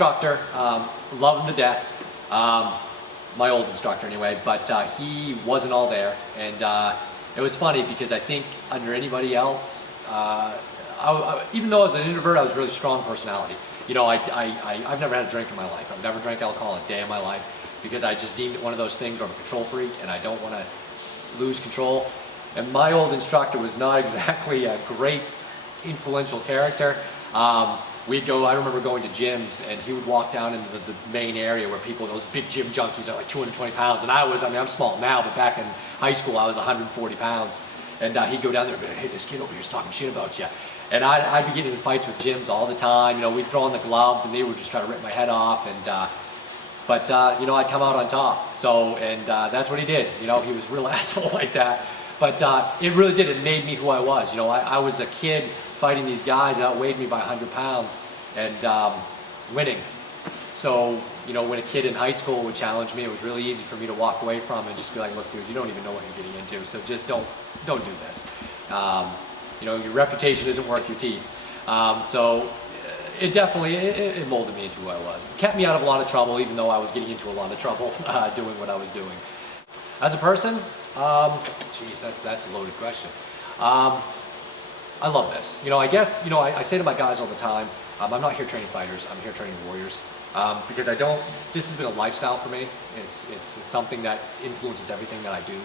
instructor, love him to death. My old instructor anyway, but he wasn't all there, and it was funny because I think under anybody else, even though I was an introvert, I was a really strong personality. You know, I've never had a drink in my life. I've never drank alcohol a day in my life because I just deemed it one of those things where I'm a control freak and I don't want to lose control. And my old instructor was not exactly a great influential character. We'd go, I remember going to gyms and he would walk down into the main area where people, those big gym junkies are like 220 pounds. And I'm small now, but back in high school I was 140 pounds. And he'd go down there and be like, hey, this kid over here is talking shit about you. And I'd be getting in fights with gyms all the time. You know, we'd throw on the gloves and they would just try to rip my head off. And you know, I'd come out on top. So, and that's what he did. You know, he was a real asshole like that. But it really did. It made me who I was. You know, I was a kid fighting these guys that outweighed me by 100 pounds and winning. So, you know, when a kid in high school would challenge me, it was really easy for me to walk away from and just be like, look, dude, you don't even know what you're getting into, so just don't do this. You know, your reputation isn't worth your teeth. So it definitely, it molded me into who I was. It kept me out of a lot of trouble, even though I was getting into a lot of trouble doing what I was doing. As a person, geez, that's a loaded question. I love this. You know, I guess, you know, I say to my guys all the time, I'm not here training fighters, I'm here training warriors. Because this has been a lifestyle for me. It's something that influences everything that I do.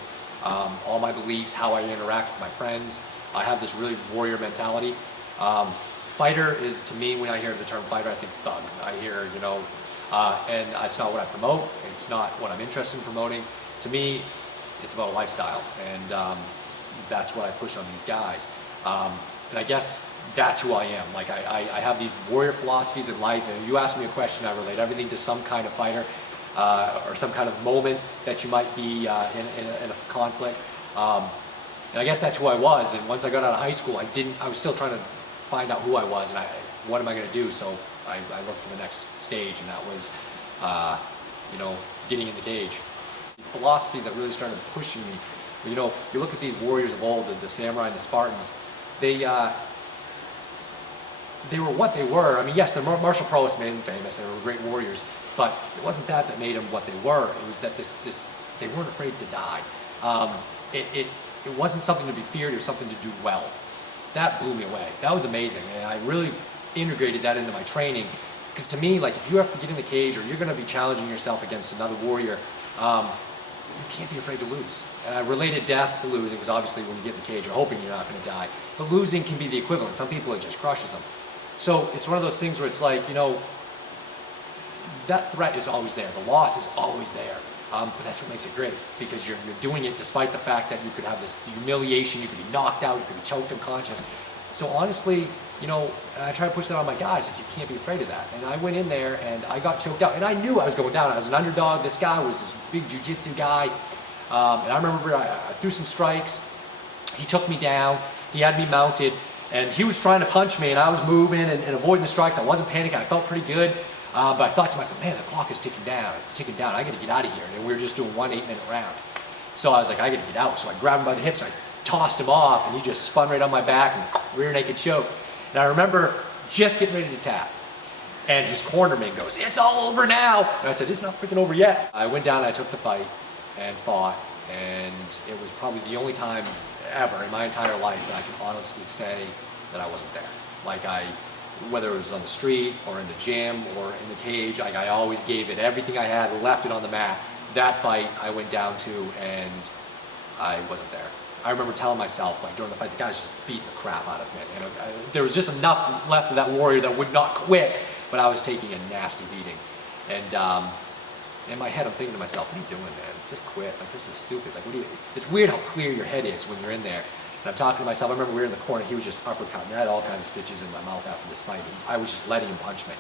All my beliefs, how I interact with my friends. I have this really warrior mentality. Fighter is, to me, when I hear the term fighter, I think thug. I hear, you know, and it's not what I promote. It's not what I'm interested in promoting. To me, it's about a lifestyle, and that's what I push on these guys. And I guess that's who I am. Like I have these warrior philosophies in life, and if you ask me a question, I relate everything to some kind of fighter or some kind of moment that you might be in a conflict. And I guess that's who I was. And once I got out of high school, I was still trying to find out who I was and what am I going to do. So I looked for the next stage, and that was, you know, getting in the cage. The philosophies that really started pushing me. You know, you look at these warriors of old, the samurai and the Spartans. They were what they were. I mean, yes, their martial prowess made them famous. They were great warriors, but it wasn't that made them what they were. It was that they weren't afraid to die. It wasn't something to be feared. It was something to do well. That blew me away. That was amazing, and I really integrated that into my training. Because to me, like, if you have to get in the cage or you're going to be challenging yourself against another warrior, you can't be afraid to lose. And I related death to losing, because obviously when you get in the cage, you're hoping you're not going to die. But losing can be the equivalent. Some people, it just crushes them. So it's one of those things where it's like, you know, that threat is always there. The loss is always there. But that's what makes it great, because you're doing it despite the fact that you could have this humiliation, you could be knocked out, you could be choked unconscious. So honestly, you know, I try to push that on my guys, that you can't be afraid of that. And I went in there and I got choked out, and I knew I was going down. I was an underdog. This guy was this big jiu-jitsu guy. And I remember I threw some strikes. He took me down. He had me mounted, and he was trying to punch me, and I was moving and avoiding the strikes. I wasn't panicking. I felt pretty good. But I thought to myself, man, the clock is ticking down. It's ticking down. I got to get out of here. And we were just doing one 8-minute round. So I was like, I got to get out. So I grabbed him by the hips, and I tossed him off, and he just spun right on my back and rear naked choke. And I remember just getting ready to tap. And his cornerman goes, it's all over now. And I said, it's not freaking over yet. I went down and I took the fight and fought. And it was probably the only time ever in my entire life that I can honestly say that I wasn't there. Like whether it was on the street or in the gym or in the cage, I always gave it everything I had, left it on the mat. That fight I went down to, and I wasn't there. I remember telling myself, like, during the fight, the guy's just beating the crap out of me. You know, there was just enough left of that warrior that would not quit, but I was taking a nasty beating. And in my head, I'm thinking to myself, what are you doing, man? Just quit. Like, this is stupid. Like, it's weird how clear your head is when you're in there. And I'm talking to myself. I remember we were in the corner. He was just uppercutting. I had all kinds of stitches in my mouth after this fight. And I was just letting him punch me.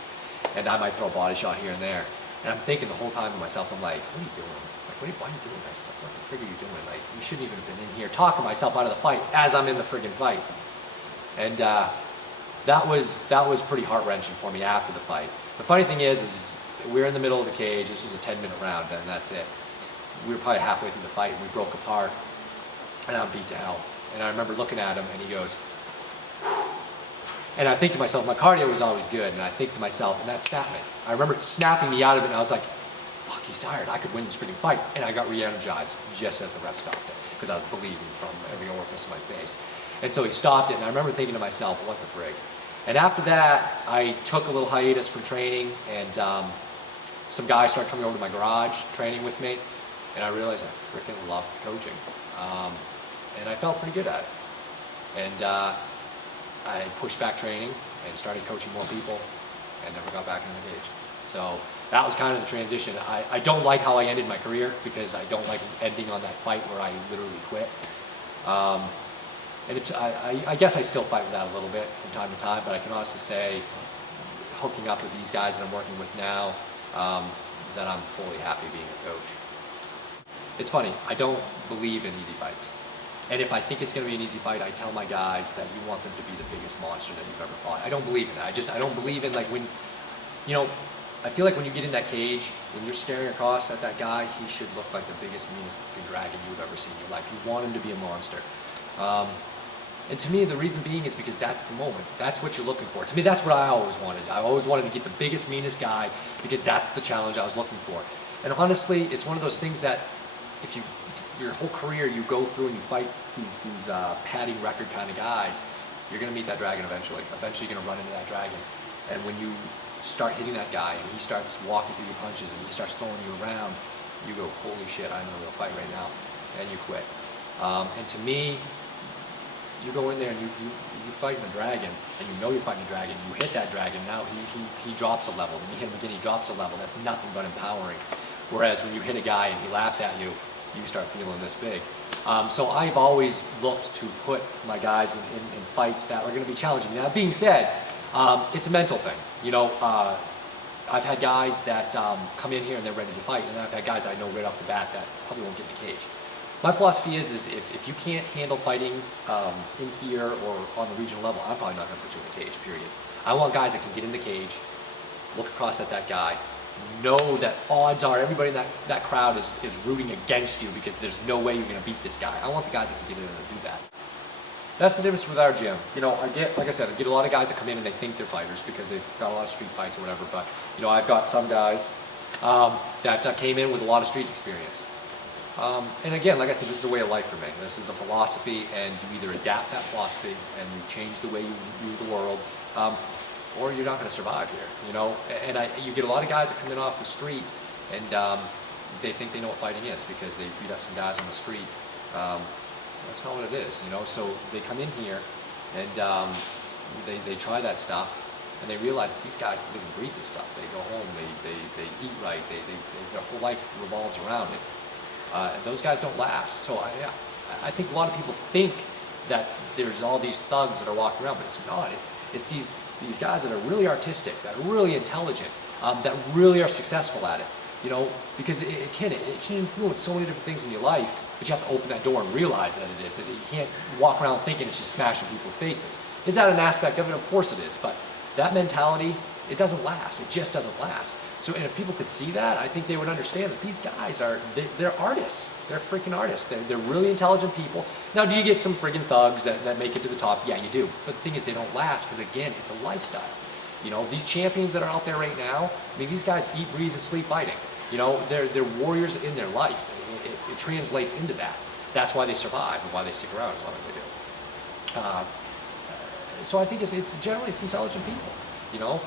And I might throw a body shot here and there. And I'm thinking the whole time to myself, I'm like, what are you doing? Like, why are you doing this? Like, what the frig are you doing? Like, you shouldn't even have been in here talking myself out of the fight as I'm in the friggin' fight. And that was pretty heart-wrenching for me after the fight. The funny thing is we were in the middle of the cage. This was a 10-minute round, and that's it. We were probably halfway through the fight, and we broke apart, and I'm beat to hell. And I remember looking at him, and he goes, And I think to myself, my cardio was always good, and I think to myself, and that snapped me. I remember it snapping me out of it, and I was like, fuck, he's tired, I could win this freaking fight. And I got re-energized just as the ref stopped it, because I was bleeding from every orifice of my face. And so he stopped it, and I remember thinking to myself, what the frig? And after that, I took a little hiatus from training, and some guys started coming over to my garage, training with me, and I realized I freaking loved coaching. And I felt pretty good at it. And I pushed back training and started coaching more people and never got back into the cage. So that was kind of the transition. I don't like how I ended my career because I don't like ending on that fight where I literally quit. And I guess I still fight with that a little bit from time to time, but I can honestly say, hooking up with these guys that I'm working with now, that I'm fully happy being a coach. It's funny, I don't believe in easy fights. And if I think it's going to be an easy fight, I tell my guys that you want them to be the biggest monster that you've ever fought. I don't believe in that. I don't believe in, like, when, you know, I feel like when you get in that cage, when you're staring across at that guy, he should look like the biggest, meanest fucking dragon you've ever seen in your life. You want him to be a monster. And to me, the reason being is because that's the moment. That's what you're looking for. To me, that's what I always wanted. I always wanted to get the biggest, meanest guy because that's the challenge I was looking for. And honestly, it's one of those things that if your whole career you go through and you fight these padding record kind of guys, you're going to meet that dragon eventually. Eventually you're going to run into that dragon. And when you start hitting that guy and he starts walking through your punches and he starts throwing you around, you go, holy shit, I'm in a real fight right now. And you quit. And to me, you go in there and you fight the dragon, and you know you're fighting a dragon, you hit that dragon, now he drops a level, and you hit him again, he drops a level. That's nothing but empowering. Whereas when you hit a guy and he laughs at you, you start feeling this big. So I've always looked to put my guys in fights that are going to be challenging. Now, that being said, it's a mental thing. You know, I've had guys that come in here and they're ready to fight, and then I've had guys I know right off the bat that probably won't get in the cage. My philosophy is if you can't handle fighting in here or on the regional level, I'm probably not going to put you in the cage, period. I want guys that can get in the cage, look across at that guy, know that odds are everybody in that crowd is rooting against you because there's no way you're going to beat this guy. I want the guys that can get in and do that. That's the difference with our gym. You know, like I said, I get a lot of guys that come in and they think they're fighters because they've got a lot of street fights or whatever, but, you know, I've got some guys that came in with a lot of street experience. And again, like I said, this is a way of life for me. This is a philosophy, and you either adapt that philosophy and you change the way you view the world, or you're not going to survive here, you know. And you get a lot of guys that come in off the street, and they think they know what fighting is because they beat up some guys on the street. That's not what it is, you know. So they come in here, and they try that stuff, and they realize that these guys live and breathe this stuff. They go home, they eat right, their whole life revolves around it. And those guys don't last. So I think a lot of people think that there's all these thugs that are walking around, but it's not. It's these guys that are really artistic, that are really intelligent, that really are successful at it. You know, because it can influence so many different things in your life, but you have to open that door and realize that it is. That you can't walk around thinking it's just smashing people's faces. Is that an aspect of it? Of course it is. But that mentality, it doesn't last. It just doesn't last. So, and if people could see that, I think they would understand that these guys they're artists. They're freaking artists. They're really intelligent people. Now, do you get some freaking thugs that make it to the top? Yeah, you do. But the thing is, they don't last because, again, it's a lifestyle. You know, these champions that are out there right now, I mean, these guys eat, breathe, and sleep fighting. You know, they're warriors in their life. It translates into that. That's why they survive and why they stick around as long as they do. So I think it's generally intelligent people. You know,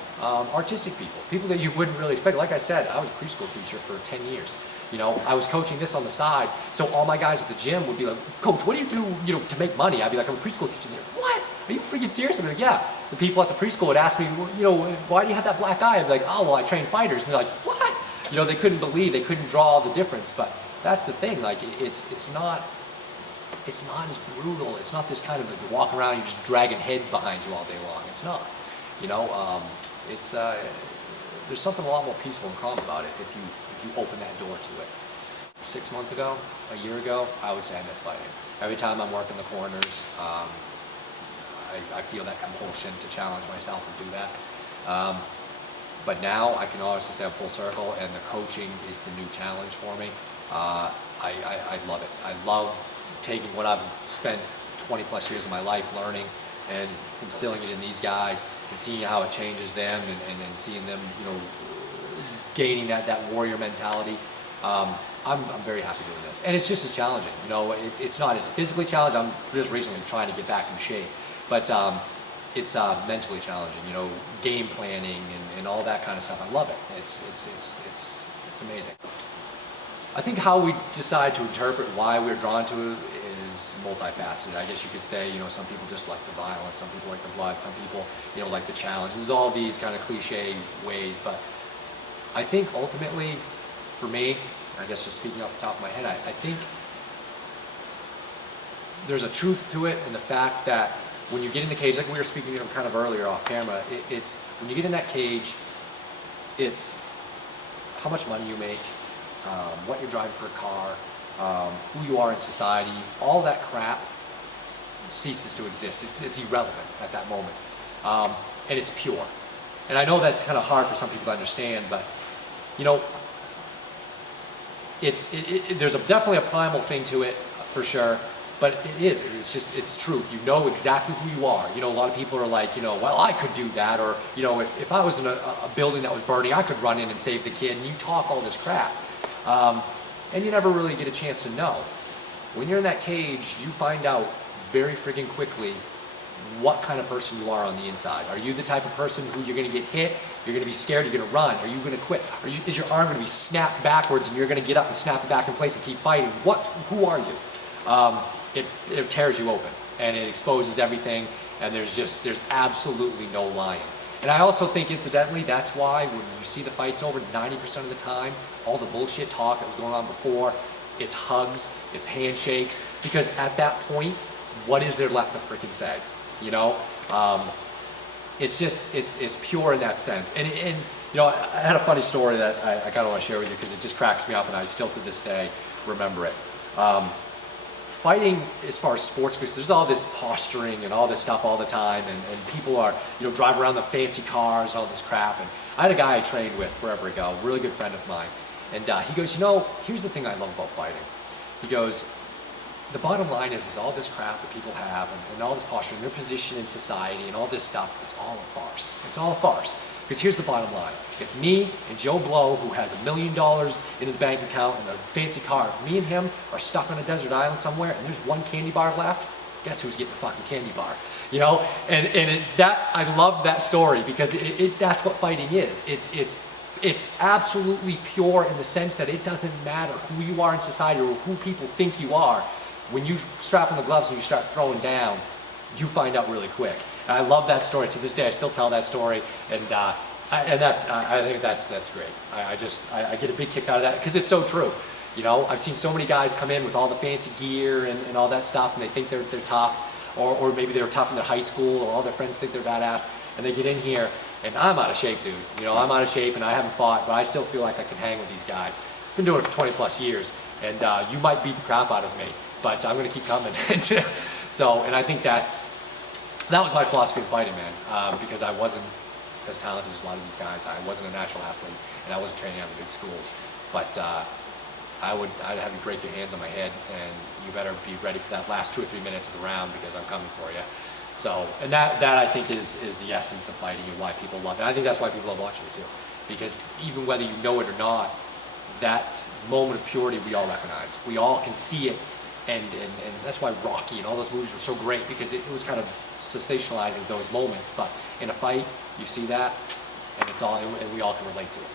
artistic people that you wouldn't really expect. Like I said, I was a preschool teacher for 10 years. You know, I was coaching this on the side, so all my guys at the gym would be like, Coach, what do you do, you know, to make money? I'd be like, I'm a preschool teacher. They're like, what? Are you freaking serious? I'd be like, yeah. The people at the preschool would ask me, well, you know, why do you have that black eye? I'd be like, oh, well, I train fighters. And they're like, what? You know, they couldn't believe, they couldn't draw the difference. But that's the thing, like, it's not as brutal. It's not this kind of like, you walk around, you're just dragging heads behind you all day long. It's not. You know, there's something a lot more peaceful and calm about it if you open that door to it. 6 months ago, a year ago, I would say I miss fighting. Every time I'm working the corners, I feel that compulsion to challenge myself and do that. But now I can honestly say I'm full circle, and the coaching is the new challenge for me. I love it. I love taking what I've spent 20 plus years of my life learning and instilling it in these guys and seeing how it changes them and seeing them, gaining that warrior mentality. I'm very happy doing this, and it's just as challenging. It's not as physically challenging. I'm just recently trying to get back in shape, but it's mentally challenging. Game planning and all that kind of stuff. I love it. It's amazing. I think how we decide to interpret why we're drawn to it is multifaceted. I guess you could say, some people just like the violence, some people like the blood, some people, like the challenge. There's all these kind of cliche ways, but I think ultimately, for me, I guess just speaking off the top of my head, I think there's a truth to it in the fact that when you get in the cage, like we were speaking kind of earlier off camera, it's when you get in that cage, it's how much money you make, what you're driving for a car, who you are in society, all that crap ceases to exist. It's irrelevant at that moment, and it's pure. And I know that's kind of hard for some people to understand, but there's definitely a primal thing to it for sure, but it's truth. You know exactly who you are. A lot of people are like, well, I could do that, or if I was in a building that was burning, I could run in and save the kid, and you talk all this crap, and you never really get a chance to know. When you're in that cage, you find out very freaking quickly what kind of person you are on the inside. Are you the type of person who you're going to get hit, you're going to be scared, you're going to run? Are you going to quit? Is your arm going to be snapped backwards and you're going to get up and snap it back in place and keep fighting? Who are you? It tears you open and it exposes everything, and there's absolutely no lying. And I also think, incidentally, that's why when you see the fights over, 90% of the time, all the bullshit talk that was going on before, it's hugs, it's handshakes, because at that point, what is there left to freaking say? It's pure in that sense. And I had a funny story that I kind of want to share with you because it just cracks me up, and I still to this day remember it. Fighting, as far as sports goes, there's all this posturing and all this stuff all the time, and people are, drive around the fancy cars and all this crap. And I had a guy I trained with forever ago, a really good friend of mine, and he goes, here's the thing I love about fighting. He goes, the bottom line is all this crap that people have and all this posturing, their position in society and all this stuff, it's all a farce. It's all a farce. Because here's the bottom line. If me and Joe Blow, who has $1 million in his bank account and a fancy car, if me and him are stuck on a desert island somewhere and there's one candy bar left, guess who's getting the fucking candy bar? I love that story because that's what fighting is. It's absolutely pure in the sense that it doesn't matter who you are in society or who people think you are. When you strap on the gloves and you start throwing down, you find out really quick. And I love that story. To this day, I still tell that story, and I think that's great. I get a big kick out of that because it's so true. I've seen so many guys come in with all the fancy gear and all that stuff, and they think they're tough, or maybe they were tough in their high school, or all their friends think they're badass, and they get in here, and I'm out of shape, dude. I'm out of shape, and I haven't fought, but I still feel like I can hang with these guys. I've been doing it for 20 plus years, and you might beat the crap out of me, but I'm going to keep coming. And I think that was my philosophy of fighting, man, because I wasn't as talented as a lot of these guys. I wasn't a natural athlete, and I wasn't training out of big schools. But I'd have you break your hands on my head, and you better be ready for that last 2 or 3 minutes of the round because I'm coming for you. So, and that I think is the essence of fighting and why people love it. And I think that's why people love watching it too, because even whether you know it or not, that moment of purity we all recognize. We all can see it. And that's why Rocky and all those movies were so great, because it was kind of sensationalizing those moments. But in a fight, you see that, and we all can relate to it.